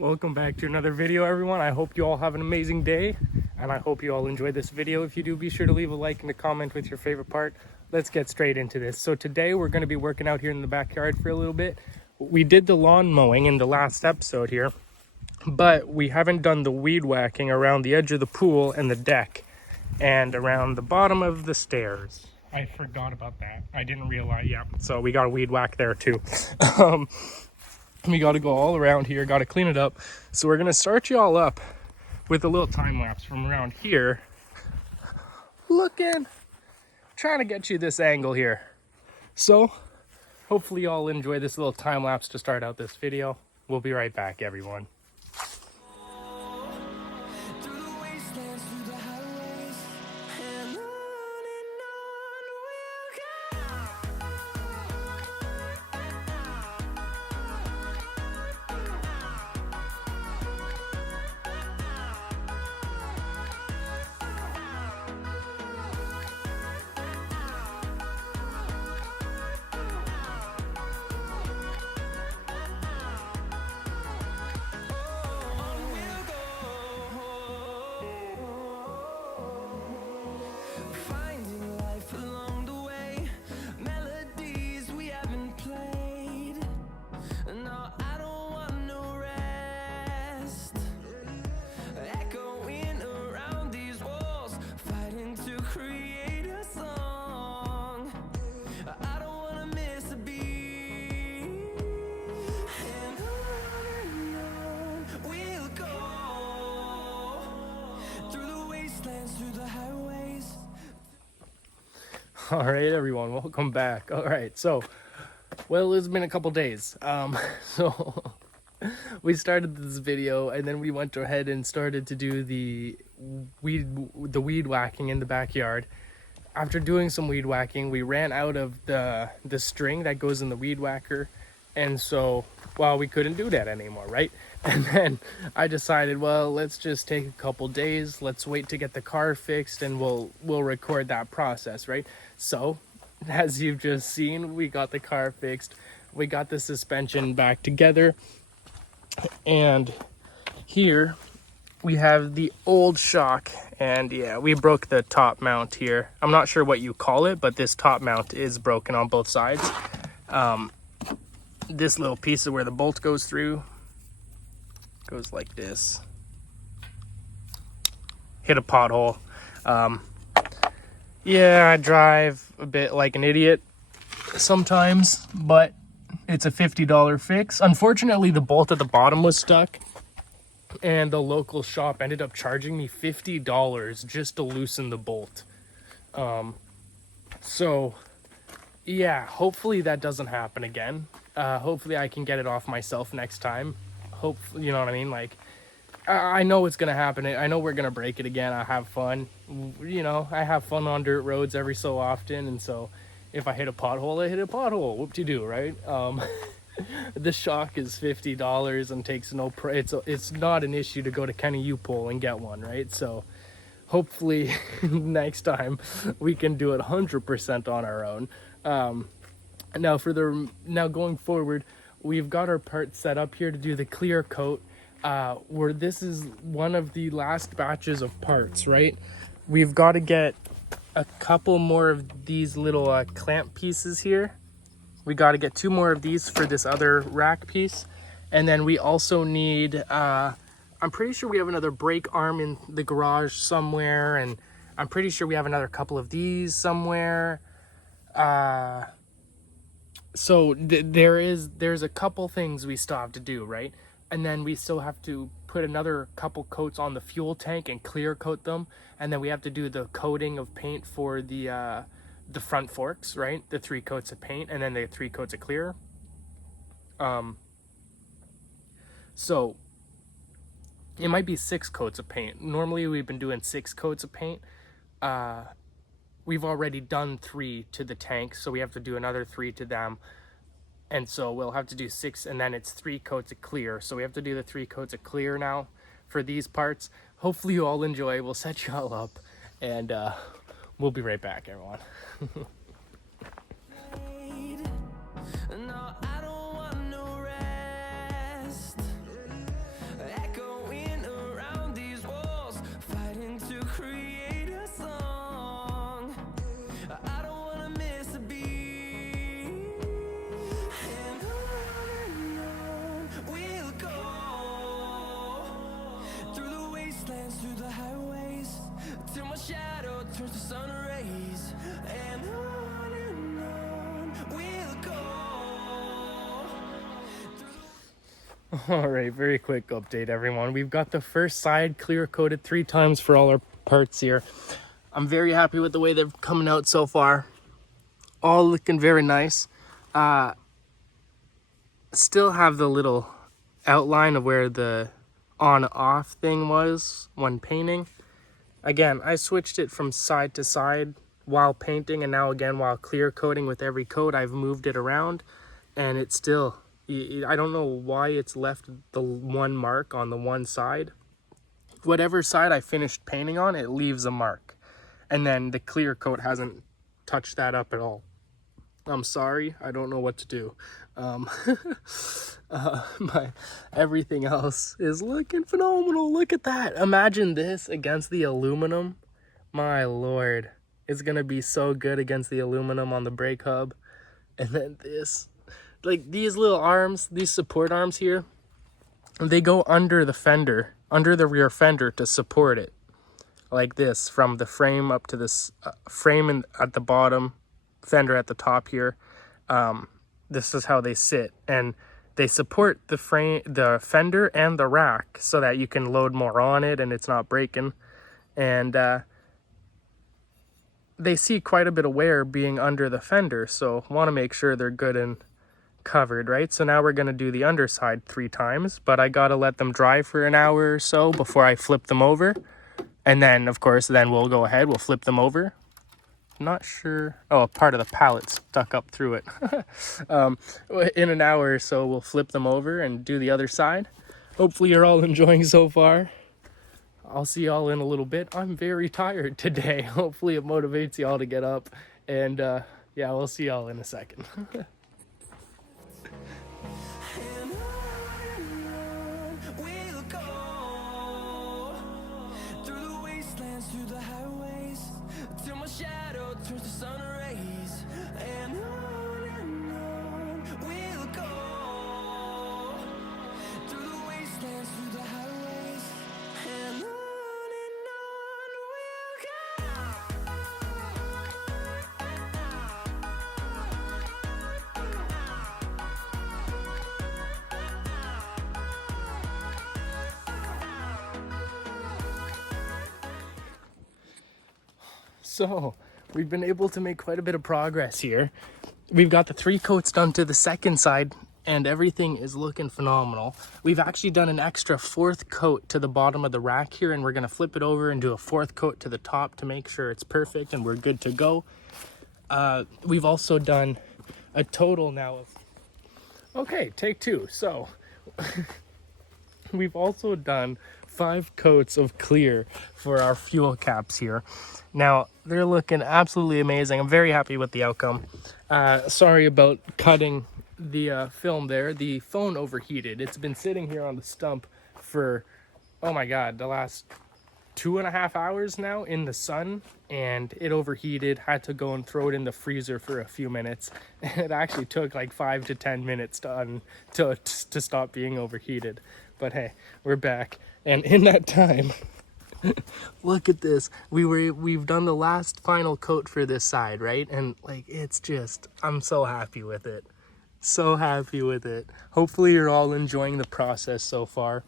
Welcome back to another video, everyone. I hope you all have an amazing day, and I hope you all enjoyed this video. If you do, be sure to leave a like and a comment with your favorite part. Let's get straight into this. So today we're going to be working out here in the backyard for a little bit. We did the lawn mowing in the last episode here, but we haven't done the weed whacking around the edge of the pool and the deck and around the bottom of the stairs. I forgot about that. I didn't realize. Yeah, so we got a weed whack there too. We got to go all around here, got to clean it up. So we're going to start you all up with a little time lapse from around here. Trying to get you this angle here. So hopefully you all enjoy this little time lapse to start out this video. We'll be right back, everyone. All right, everyone, welcome back. All right, so, well, it's been a couple days. So we started this video and then we went ahead and started to do the weed whacking in the backyard. After doing some weed whacking, we ran out of the string that goes in the weed whacker. And so, well, we couldn't do that anymore, right? And then I decided, well, let's just take a couple days. Let's wait to get the car fixed and we'll record that process, right? So, as you've just seen, we got the car fixed. We got the suspension back together. And here we have the old shock. And yeah, we broke the top mount here. I'm not sure what you call it, but this top mount is broken on both sides. This little piece of where the bolt goes through goes like this. Hit a pothole. Yeah, I drive a bit like an idiot sometimes, but it's a $50 fix. Unfortunately, the bolt at the bottom was stuck, and the local shop ended up charging me $50 just to loosen the bolt. So yeah, hopefully that doesn't happen again. Hopefully I can get it off myself next time. Hopefully, you know what I mean? Like, I know it's gonna happen. I know we're gonna break it again. I have fun. You know, I have fun on dirt roads every so often, and so if I hit a pothole, I hit a pothole. Whoop-de-doo, right? The shock is $50 and takes no it's not an issue to go to Kenny U-Pole and get one, right? So hopefully next time we can do it 100% on our own. Now going forward, we've got our parts set up here to do the clear coat. Where this is one of the last batches of parts, right? We've got to get a couple more of these little clamp pieces here. We got to get 2 more of these for this other rack piece. And then we also need, I'm pretty sure we have another brake arm in the garage somewhere. And I'm pretty sure we have another couple of these somewhere. So there's a couple things we still have to do, right? And then we still have to put another couple coats on the fuel tank and clear coat them. And then we have to do the coating of paint for the front forks, right? The 3 coats of paint and then the 3 coats of clear. So it might be 6 coats of paint. Normally we've been doing 6 coats of paint. We've already done 3 to the tank, so we have to do another 3 to them. And so we'll have to do 6, and then it's 3 coats of clear. So we have to do the 3 coats of clear now for these parts. Hopefully you all enjoy. We'll set you all up, and we'll be right back, everyone. highways till my shadow turns to sun rays, and on we'll go. All right, very quick update, everyone. We've got the first side clear coated 3 times for all our parts here. I'm very happy with the way they're coming out so far. All looking very nice. Still have the little outline of where the on-off thing was when painting. Again, I switched it from side to side while painting, and now again while clear coating. With every coat I've moved it around, and it's still, I don't know why it's left the one mark on the one side. Whatever side I finished painting on, it leaves a mark, and then the clear coat hasn't touched that up at all. I'm sorry, I don't know what to do. Everything else is looking phenomenal. Look at that. Imagine this against the aluminum. My lord, it's gonna be so good against the aluminum on the brake hub. And then this, like these little arms, these support arms here, they go under the fender, under the rear fender to support it, like this, from the frame up to this frame at the bottom, fender at the top here. This is how they sit, and they support the frame, the fender and the rack, so that you can load more on it and it's not breaking. And they see quite a bit of wear being under the fender, so want to make sure they're good and covered, right? So now we're going to do the underside 3 times, but I got to let them dry for an hour or so before I flip them over. And then, of course, then we'll go ahead, we'll flip them over. Not sure. Oh, a part of the pallet stuck up through it. In an hour or so, we'll flip them over and do the other side. Hopefully you're all enjoying so far. I'll see y'all in a little bit. I'm very tired today. Hopefully it motivates y'all to get up. And yeah, we'll see y'all in a second. And on we'll go, through the wastelands, through the highways, till my shadow turns to sun rays. And on we'll go, through the wastelands, through the highways, and on we'll go. So we've been able to make quite a bit of progress here. We've got the 3 coats done to the second side, and everything is looking phenomenal. We've actually done an extra 4th coat to the bottom of the rack here, and we're going to flip it over and do a 4th coat to the top to make sure it's perfect and we're good to go. We've also done a total now of, okay, take 2. So we've also done 5 coats of clear for our fuel caps here. Now, they're looking absolutely amazing. I'm very happy with the outcome. Sorry about cutting the film there. The phone overheated. It's been sitting here on the stump for, oh my God, the last 2.5 hours now in the sun, and it overheated. Had to go and throw it in the freezer for a few minutes. It actually took like 5 to 10 minutes to stop being overheated. But hey, we're back. And in that time, look at this. We've done the last final coat for this side, right? And like, it's just, I'm so happy with it. So happy with it. Hopefully you're all enjoying the process so far.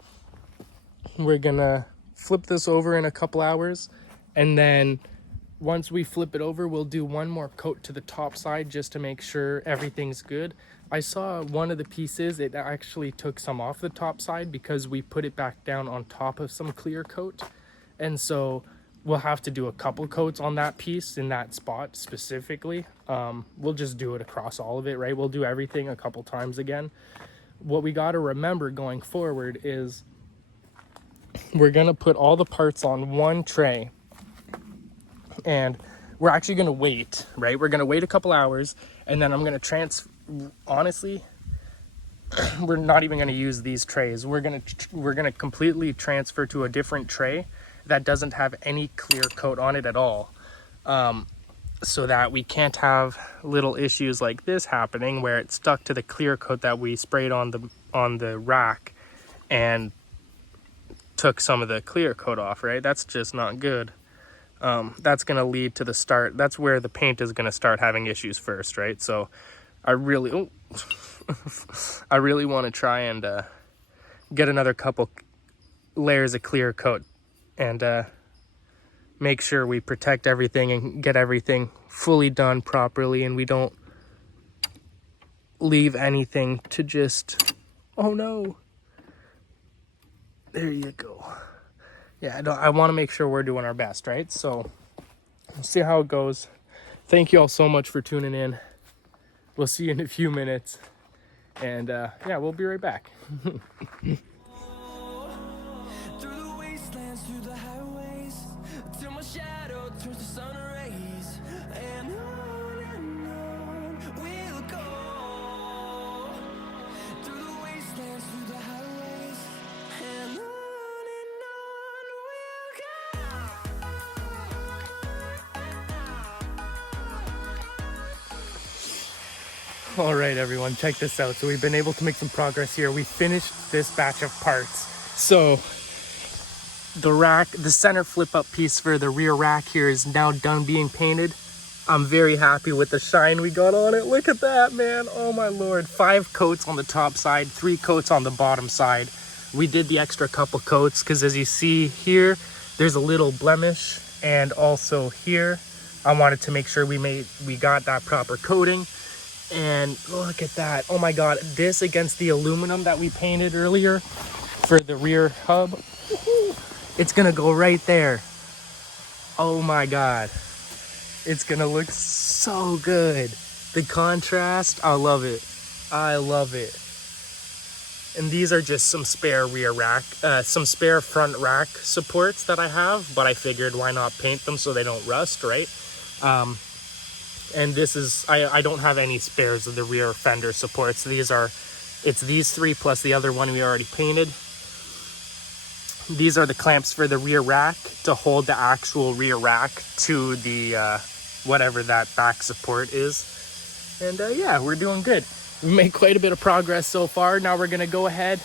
We're gonna flip this over in a couple hours, and then once we flip it over, we'll do one more coat to the top side just to make sure everything's good. I saw one of the pieces, it actually took some off the top side because we put it back down on top of some clear coat. And so we'll have to do a couple coats on that piece in that spot specifically. We'll just do it across all of it, right? We'll do everything a couple times again. What we got to remember going forward is we're going to put all the parts on one tray, and we're actually going to wait, right? We're going to wait a couple hours, and then I'm going to honestly, we're not even going to use these trays. We're going to completely transfer to a different tray that doesn't have any clear coat on it at all, so that we can't have little issues like this happening where it's stuck to the clear coat that we sprayed on the rack and took some of the clear coat off, right? That's just not good. That's going to lead to the start. That's where the paint is going to start having issues first, right? So I really, I really want to try and get another couple layers of clear coat and make sure we protect everything and get everything fully done properly, and we don't leave anything to just, oh no. There you go. Yeah, I want to make sure we're doing our best, right? So we'll see how it goes. Thank you all so much for tuning in. We'll see you in a few minutes. And yeah, we'll be right back. Through the wastelands, through the highways, till my shadow turns to sun rays, and on we'll go. Through the wastelands, through the highways, and on we'll go. All right, everyone, check this out. So we've been able to make some progress here. We finished this batch of parts. So the rack, the center flip up piece for the rear rack here is now done being painted. I'm very happy with the shine we got on it. Look at that, man. Oh my Lord. 5 coats on the top side, 3 coats on the bottom side. We did the extra couple coats because as you see here, there's a little blemish, and also here, I wanted to make sure we got that proper coating. And look at that. Oh my God, this against the aluminum that we painted earlier for the rear hub, it's gonna go right there. Oh my God, it's gonna look so good. The contrast, I love it. I love it. And these are just some spare rear rack, some spare front rack supports that I have, but I figured why not paint them so they don't rust, right? And this is, I don't have any spares of the rear fender supports. It's these 3 plus the other one we already painted. These are the clamps for the rear rack to hold the actual rear rack to the, whatever that back support is. And yeah, we're doing good. We made quite a bit of progress so far. Now we're gonna go ahead.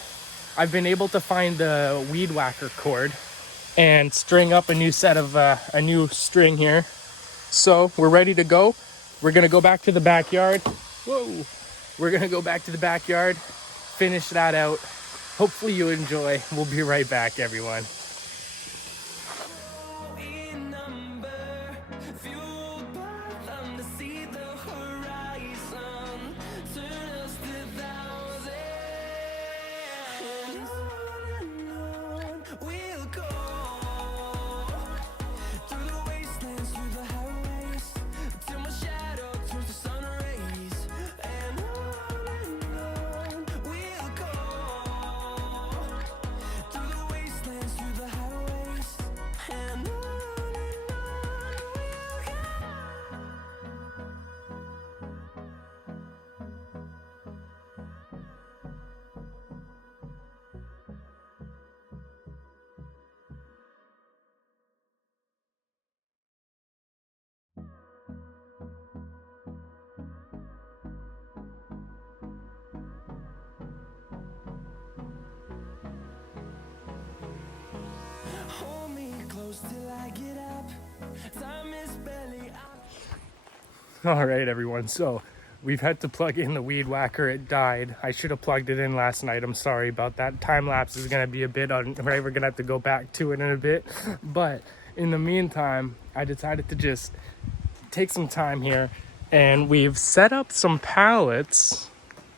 I've been able to find the weed whacker cord and string up a new set of, a new string here. So we're ready to go. We're gonna go back to the backyard. Whoa! We're gonna go back to the backyard, finish that out. Hopefully you enjoy. We'll be right back, everyone. In number, fueled by them to see the horizon, turn us to thousands, and on we'll go. Through the wastelands, through the highways, till my shadow turns to sun rays, and on we'll go. Through the wastelands, through the highways, and on we'll go. Hold me close till I get up. Time is barely up. All right, everyone. So we've had to plug in the weed whacker. It died. I should have plugged it in last night. I'm sorry about that. Time lapse is going to be a bit right? We're going to have to go back to it in a bit. But in the meantime, I decided to just take some time here, and we've set up some pallets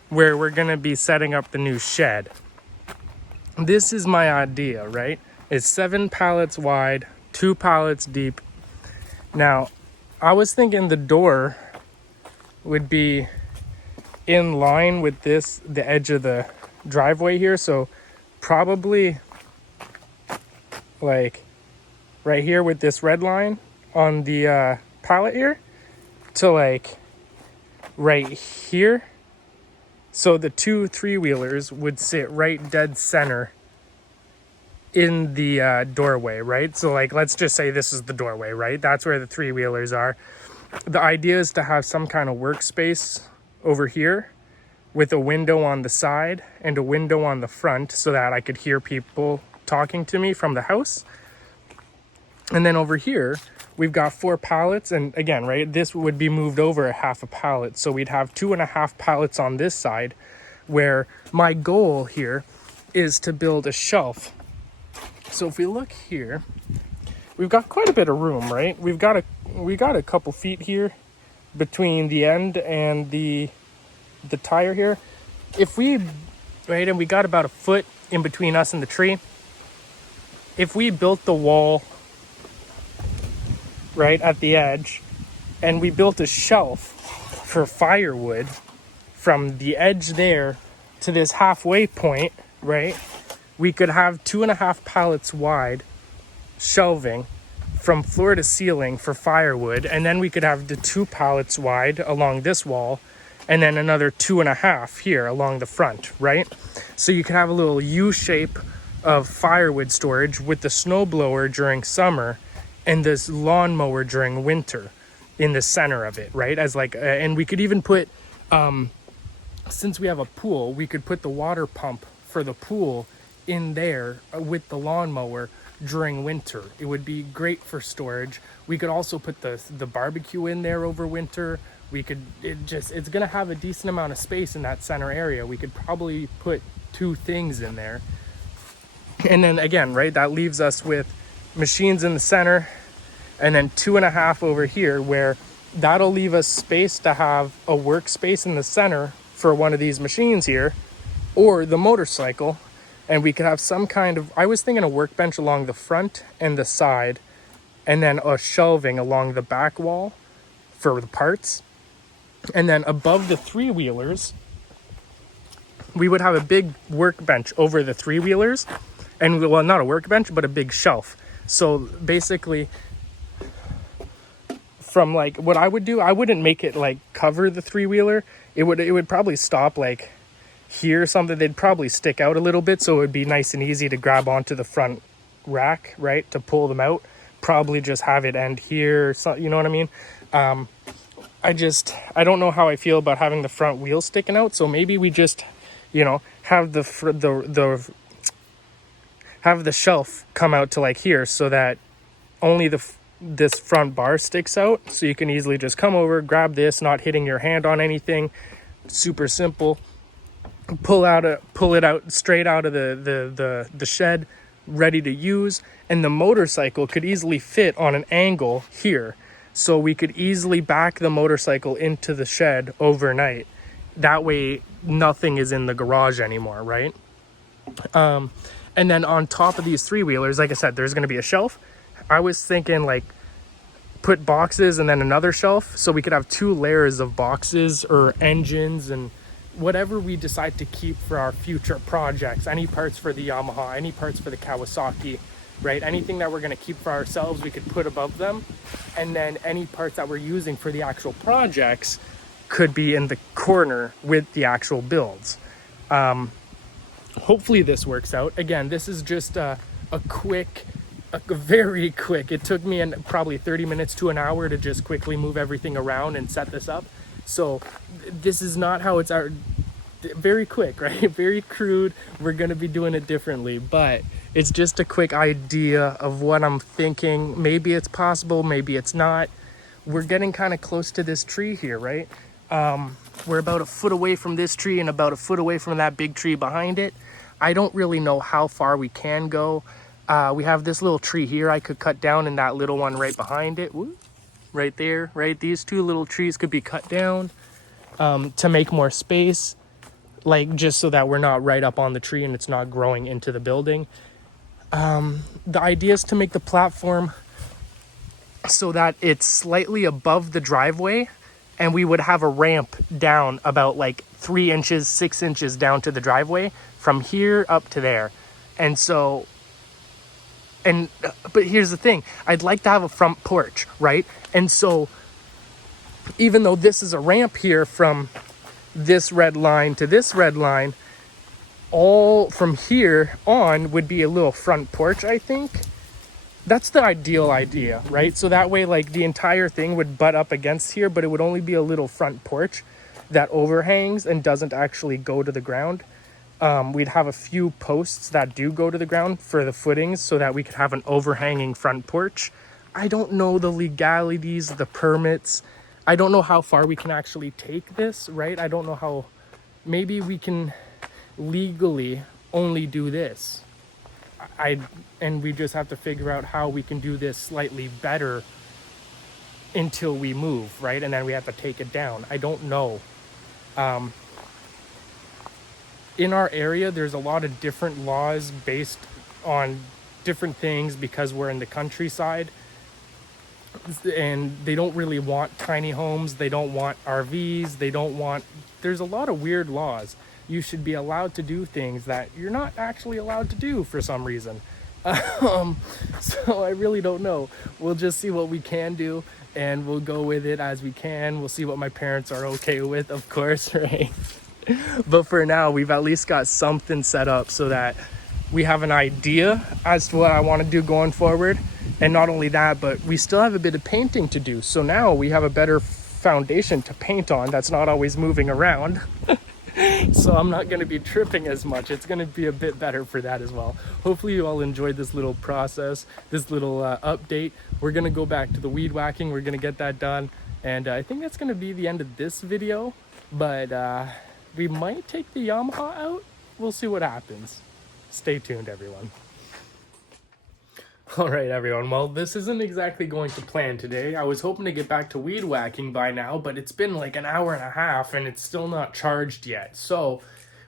where we're going to be setting up the new shed. This is my idea, right? It's 7 pallets wide, 2 pallets deep. Now, I was thinking the door would be in line with this, the edge of the driveway here. So probably like right here with this red line on the pallet here to like right here. So the 2 3-wheelers would sit right dead center in the doorway, right? So like, let's just say this is the doorway, right? That's where the 3-wheelers are. The idea is to have some kind of workspace over here with a window on the side and a window on the front so that I could hear people talking to me from the house. And then over here, we've got 4 pallets. And again, right, this would be moved over a half a pallet. So we'd have 2.5 pallets on this side, where my goal here is to build a shelf. So if we look here, we've got quite a bit of room, right? We got a couple feet here between the end and the tire here. If we, right, and we got about a foot in between us and the tree. If we built the wall right at the edge and we built a shelf for firewood from the edge there to this halfway point, right, we could have 2.5 pallets wide shelving from floor to ceiling for firewood, and then we could have the 2 pallets wide along this wall, and then another 2.5 here along the front, right? So you could have a little U shape of firewood storage with the snowblower during summer and this lawnmower during winter in the center of it, right? As like, and we could even put, since we have a pool, we could put the water pump for the pool in there with the lawnmower during winter. It would be great for storage. We could also put the barbecue in there over winter. We could, it's gonna have a decent amount of space in that center area. We could probably put 2 things in there. And then again, right, that leaves us with machines in the center and then 2.5 over here, where that'll leave us space to have a workspace in the center for one of these machines here, or the motorcycle. And we could have some kind of, I was thinking a workbench along the front and the side, and then a shelving along the back wall for the parts. And then above the 3-wheelers, we would have a big workbench over the 3-wheelers. And well, not a workbench, but a big shelf. So basically, from like what I would do, I wouldn't make it like cover the 3-wheeler. It would probably stop like here or something. They'd probably stick out a little bit, so it would be nice and easy to grab onto the front rack, right, to pull them out. Probably just have it end here, so, you know what I mean? I don't know how I feel about having the front wheel sticking out, so maybe we just, you know, have have the shelf come out to like here, so that only this front bar sticks out, so you can easily just come over, grab this, not hitting your hand on anything. Super simple. Pull it out straight out of the shed, ready to use. And the motorcycle could easily fit on an angle here, so we could easily back the motorcycle into the shed overnight. That way nothing is in the garage anymore, right? And then on top of these 3-wheelers, like I said, there's going to be a shelf. I was thinking like put boxes and then another shelf, so we could have 2 layers of boxes or engines and whatever we decide to keep for our future projects. Any parts for the Yamaha, any parts for the Kawasaki, right? Anything that we're going to keep for ourselves, we could put above them. And then any parts that we're using for the actual projects could be in the corner with the actual builds. Hopefully this works out. Again, this is just a very quick, it took me probably 30 minutes to an hour to just quickly move everything around and set this up. So this is not how it's very quick, right? Very crude. We're going to be doing it differently, but it's just a quick idea of what I'm thinking. Maybe it's possible, maybe it's not. We're getting kind of close to this tree here, right? We're about a foot away from this tree and about a foot away from that big tree behind it. I don't really know how far we can go. We have this little tree here I could cut down, and that little one right behind it. Woo, right there, right? These 2 little trees could be cut down to make more space, like just so that we're not right up on the tree and it's not growing into the building. The idea is to make the platform so that it's slightly above the driveway, and we would have a ramp down about like 3 inches, 6 inches down to the driveway from here up to there. And so, but here's the thing, I'd like to have a front porch, right? And so even though this is a ramp here from this red line to this red line, all from here on would be a little front porch, I think. That's the ideal idea, right? So that way, like, the entire thing would butt up against here, but it would only be a little front porch that overhangs and doesn't actually go to the ground. we'd have a few posts that do go to the ground for the footings so that we could have an overhanging front porch. I don't know the legalities, the permits. I don't know how far we can actually take this, right? I don't know how, maybe we can legally only do this. And we just have to figure out how we can do this slightly better until we move, right? And then we have to take it down. I don't know. In our area, there's a lot of different laws based on different things because we're in the countryside, and they don't really want tiny homes. They don't want RVs. There's a lot of weird laws. You should be allowed to do things that you're not actually allowed to do for some reason. So I really don't know. We'll just see what we can do, and we'll go with it as we can. We'll see what my parents are okay with, of course, right? But for now, we've at least got something set up so that we have an idea as to what I want to do going forward. And not only that, but we still have a bit of painting to do. So now we have a better foundation to paint on that's not always moving around. So I'm not going to be tripping as much. It's going to be a bit better for that as well. Hopefully you all enjoyed this little process, this little update. We're going to go back to the weed whacking. We're going to get that done. And I think that's going to be the end of this video. But we might take the Yamaha out. We'll see what happens. Stay tuned, everyone. All right, everyone. Well, this isn't exactly going to plan today. I was hoping to get back to weed whacking by now, but it's been like an hour and a half and it's still not charged yet. So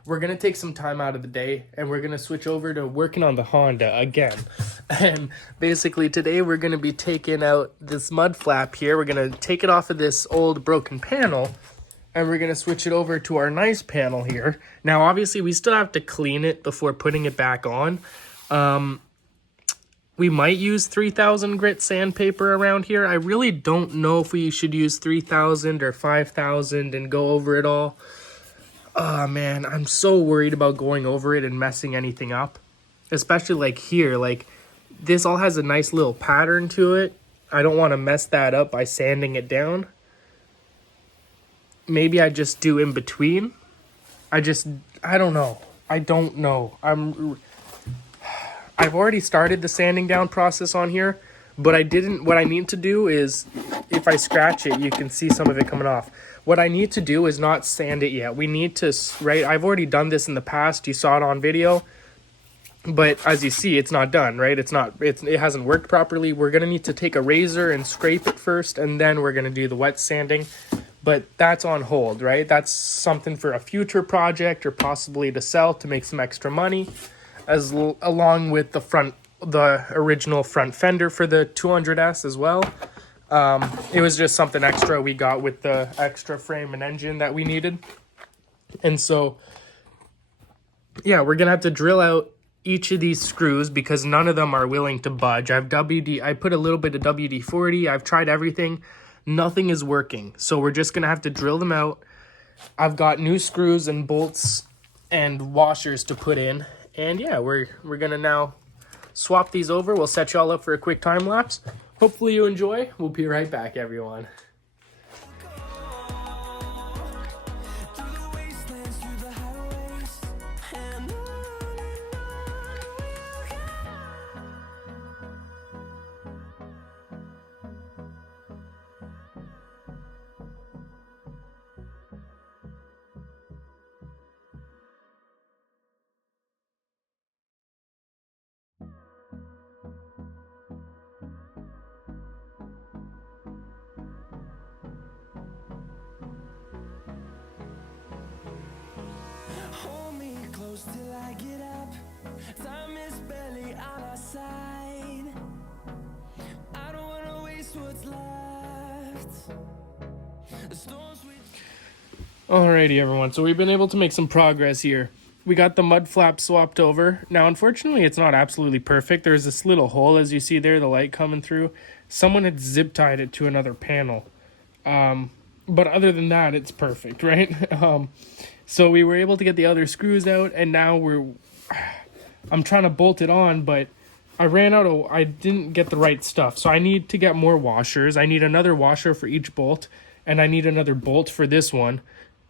we're going to take some time out of the day and we're going to switch over to working on the Honda again. And basically today we're going to be taking out this mud flap here. We're going to take it off of this old broken panel and we're going to switch it over to our nice panel here. Now, obviously, we still have to clean it before putting it back on. We might use 3000 grit sandpaper around here. I really don't know if we should use 3000 or 5000 and go over it all. Oh, man, I'm so worried about going over it and messing anything up. Especially like here, like this all has a nice little pattern to it. I don't want to mess that up by sanding it down. Maybe I just do in between. I don't know. I've already started the sanding down process on here, but what I need to do is, if I scratch it, you can see some of it coming off. What I need to do is not sand it yet. We need to, right? I've already done this in the past. You saw it on video, but as you see, it's not done, right? It hasn't worked properly. We're going to need to take a razor and scrape it first, and then we're going to do the wet sanding. But that's on hold, right? That's something for a future project or possibly to sell to make some extra money, along with the original front fender for the 200S as well. It was just something extra we got with the extra frame and engine that we needed. And so, yeah, we're going to have to drill out each of these screws because none of them are willing to budge. I put a little bit of WD-40. I've tried everything. Nothing is working. So we're just going to have to drill them out. I've got new screws and bolts and washers to put in. And yeah, we're going to now swap these over. We'll set y'all up for a quick time lapse. Hopefully you enjoy. We'll be right back, everyone. Hold me close till I get up. Time is barely on our side. I don't wanna waste what's left. The storms we... Alrighty, everyone. So we've been able to make some progress here. We got the mud flap swapped over. Now, unfortunately, it's not absolutely perfect. There's this little hole, as you see there, the light coming through. Someone had zip tied it to another panel. But other than that, it's perfect, right? So we were able to get the other screws out, and now I'm trying to bolt it on, but I didn't get the right stuff. So I need to get more washers. I need another washer for each bolt, and I need another bolt for this one.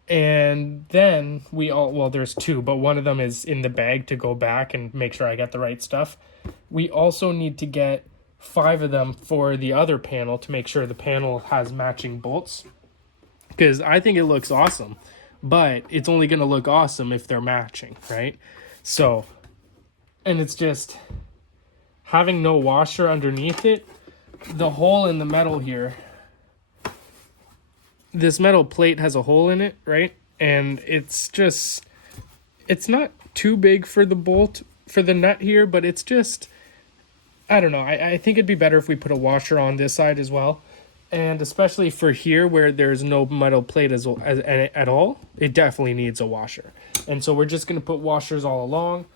And then well, there's two, but one of them is in the bag to go back and make sure I get the right stuff. We also need to get 5 of them for the other panel to make sure the panel has matching bolts. Because I think it looks awesome, but it's only going to look awesome if they're matching, right? So, and it's just having no washer underneath it, the hole in the metal here, this metal plate has a hole in it, right? And it's not too big for the bolt, for the nut here, but it's just, I don't know. I think it'd be better if we put a washer on this side as well. And especially for here where there's no metal plate at all, it definitely needs a washer. And so we're just going to put washers all along.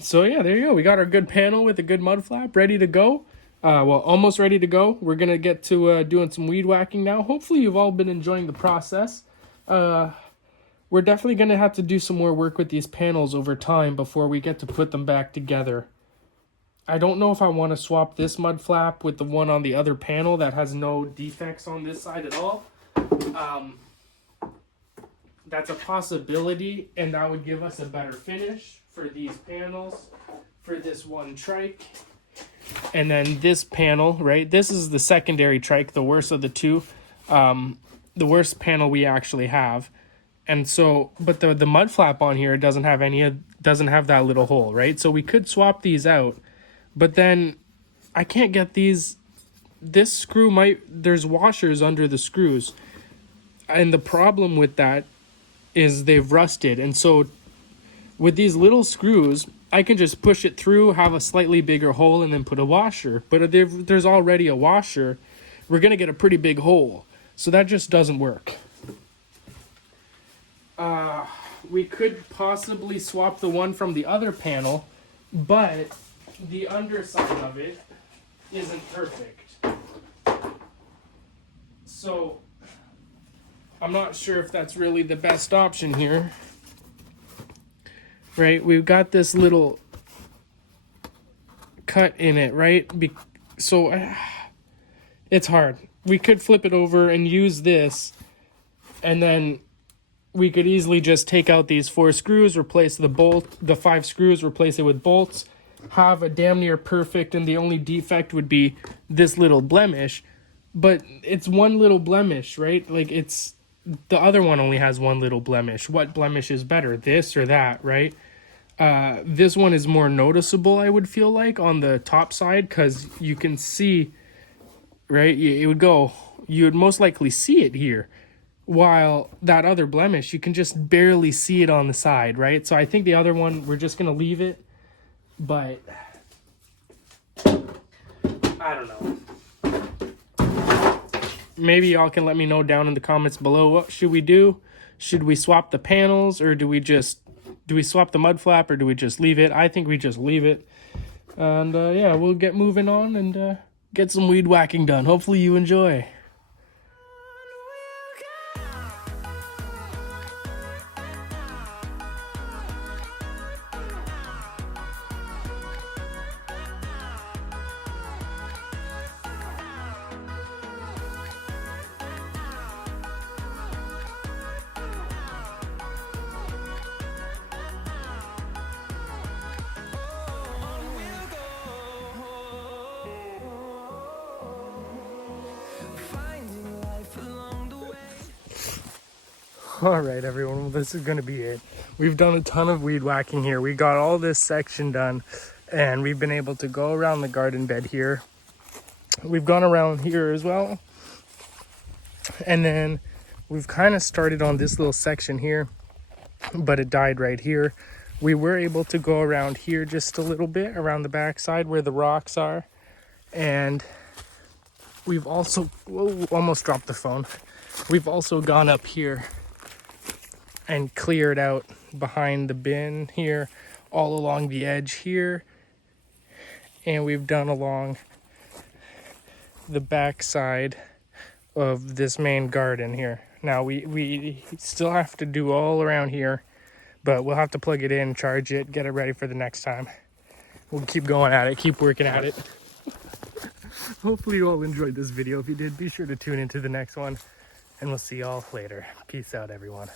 So yeah, there you go. We got our good panel with a good mud flap ready to go. Well, almost ready to go. We're going to get to doing some weed whacking now. Hopefully you've all been enjoying the process. We're definitely going to have to do some more work with these panels over time before we get to put them back together. I don't know if I want to swap this mud flap with the one on the other panel that has no defects on this side at all. That's a possibility, and that would give us a better finish for these panels, for this one trike. And then this panel, right? This is the secondary trike, the worst of the two. The worst panel we actually have. And so, but the mud flap on here doesn't have that little hole, right? So we could swap these out, but then I can't get these. This screw there's washers under the screws. And the problem with that is they've rusted. And so with these little screws, I can just push it through, have a slightly bigger hole, and then put a washer. But if there's already a washer, we're going to get a pretty big hole. So that just doesn't work. We could possibly swap the one from the other panel, but the underside of it isn't perfect. So I'm not sure if that's really the best option here. Right, we've got this little cut in it, right? So it's hard. We could flip it over and use this, and then we could easily just take out these 4 screws, replace the 5 screws, replace it with bolts, have a damn near perfect, and the only defect would be this little blemish. But it's one little blemish, right? Like, it's the other one only has one little blemish. What blemish is better, this or that, right? This one is more noticeable, I would feel like, on the top side, because you can see, right? You would most likely see it here, while that other blemish, you can just barely see it on the side, right? So I think the other one, we're just going to leave it, but I don't know. Maybe y'all can let me know down in the comments below. What should we do? Should we swap the panels, or do we swap the mud flap, or do we just leave it? I think we just leave it. And yeah, we'll get moving on and get some weed whacking done. Hopefully you enjoy. All right, everyone, well, this is going to be it. We've done a ton of weed whacking here. We got all this section done, and we've been able to go around the garden bed here. We've gone around here as well. And then we've kind of started on this little section here, but it died right here. We were able to go around here just a little bit, around the backside where the rocks are. And we've also, almost dropped the phone. We've also gone up here and cleared out behind the bin here, all along the edge here. And we've done along the back side of this main garden here. Now we still have to do all around here, but we'll have to plug it in, charge it, get it ready for the next time. We'll keep going at it, keep working at it. Hopefully you all enjoyed this video. If you did, be sure to tune into the next one. and we'll see y'all later. Peace out, everyone.